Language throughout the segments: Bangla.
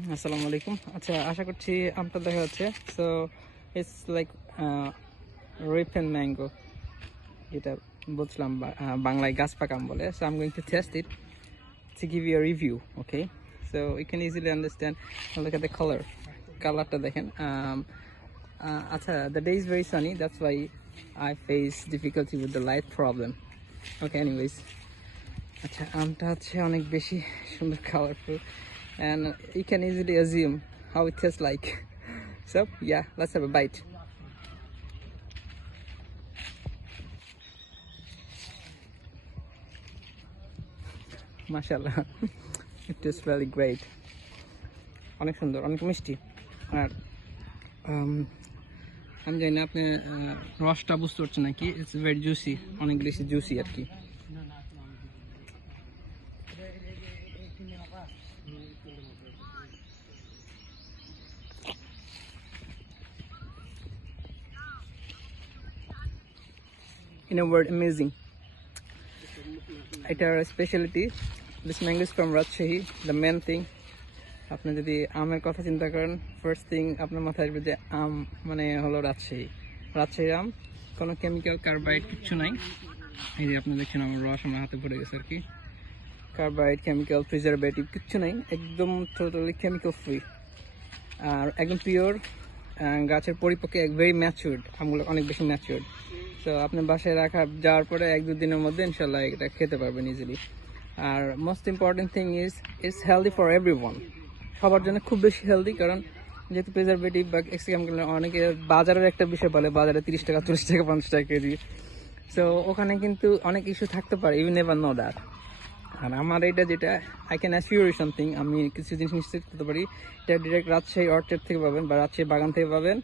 আসসালামু আলাইকুম। আচ্ছা, আশা করছি আমটা দেখা যাচ্ছে। So it's like repent mango, যেটা বলছিলাম বাংলায় গাছ পাকা আম বলে। So I am going to test it to give you a review. Okay, so you can easily understand. Look at the color. কালারটা দেখেন। আচ্ছা, the day is very sunny, that's why I face difficulty with the light problem. Okay, anyways, আচ্ছা, আমটা হচ্ছে অনেক বেশি সুন্দর, colourful, and you can easily assume how it tastes like. So yeah, let's have a bite. Mashallah. It tastes really great. অনেক সুন্দর, অনেক মিষ্টি। আর আমি জানি না আপনি রসটা বুঝতে পারছেন নাকি। ইটস ভেরি জুসি, অনেক বেশি জুসি আর কি। In a word, amazing. এটার speciality, this mango is from Rajshahi. The main thing, আপনি যদি আমের কথা চিন্তা করেন, ফার্স্ট থিং আপনার মাথায় আসবে যে আম মানে হলো রাজশাহীর আম। কোনো কেমিক্যাল, কার্বাইড কিচ্ছু নাই। এই যে আপনি দেখছেন আমার রস আমার হাতে ভরে গেছে আর কি। কার্বাইড, কেমিক্যাল, প্রিজারভেটিভ কিচ্ছু নাই, একদম টোটালি কেমিক্যাল ফ্রি। আর একদম পিওর গাছের পরিপক্কে, ভেরি ম্যাচিউরড, আমগুলো অনেক বেশি ম্যাচিউরড। তো আপনি বাসায় যাওয়ার পরে 1-2 দিনের মধ্যে ইনশাল্লাহ এটা খেতে পারবেন ইজিলি। আর most important thing is it's healthy for everyone, সবার জন্য খুব বেশি হেলদি। কারণ যেহেতু প্রিজারভেটিভ বা কেমিক্যাল, অনেকে বাজারের একটা বিষয় বলে বাজারে 30 টাকা, 40 টাকা, 50 টাকা কেজি। সো ওখানে কিন্তু অনেক ইস্যু থাকতে পারে, ইউ নেভার নো দ্যাট। আর আমার এটা যেটা, I can assure you something, আমি কিছু জিনিস নিশ্চিত করতে পারি, এটা ডিরেক্ট রাজশাহী অর্চার্ড থেকে পাবেন বা রাজশাহী বাগান থেকে পাবেন।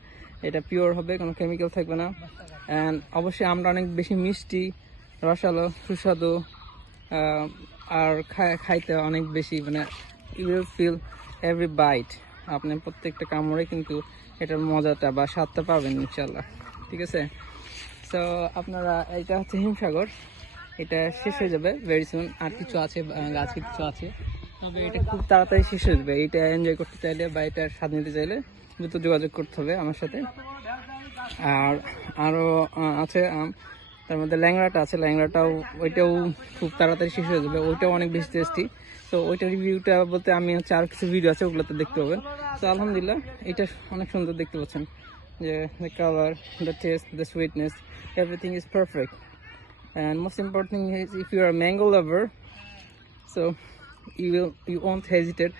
এটা পিওর হবে, কোনো কেমিক্যাল থাকবে না। অ্যান্ড অবশ্যই আমরা অনেক বেশি মিষ্টি, রসালো, সুস্বাদু, আর খাইতে অনেক বেশি, মানে you will feel every bite, আপনি প্রত্যেকটা কামড়ে কিন্তু এটার মজাটা বা স্বাদটা পাবেন ইনশাল্লাহ। ঠিক আছে? সো আপনারা, এটা হচ্ছে হিমসাগর, এটা শেষ হয়ে যাবে ভেরি সুন। আর কিছু আছে, গাছে কিছু আছে, তবে এটা খুব তাড়াতাড়ি শেষ হয়ে যাবে। এটা এনজয় করতে চাইলে বা এটা স্বাদ নিতে চাইলে দ্রুত যোগাযোগ করতে হবে আমার সাথে। আর আরও আছে আম, তার মধ্যে ল্যাংড়াটা আছে, ল্যাংড়াটাও, ওইটাও খুব তাড়াতাড়ি শেষ হয়ে যাবে, ওইটাও অনেক বেশি টেস্টি। তো ওইটার রিভিউটা বলতে আমি হচ্ছে আর কিছু ভিডিও আছে, ওগুলোতে দেখতে পাবেন। তো আলহামদুলিল্লাহ, এটা অনেক সুন্দর, দেখতে পাচ্ছেন যে the colour, the test, the sweetness, everything is perfect. And most important thing is, if you are a mango lover, so you won't hesitate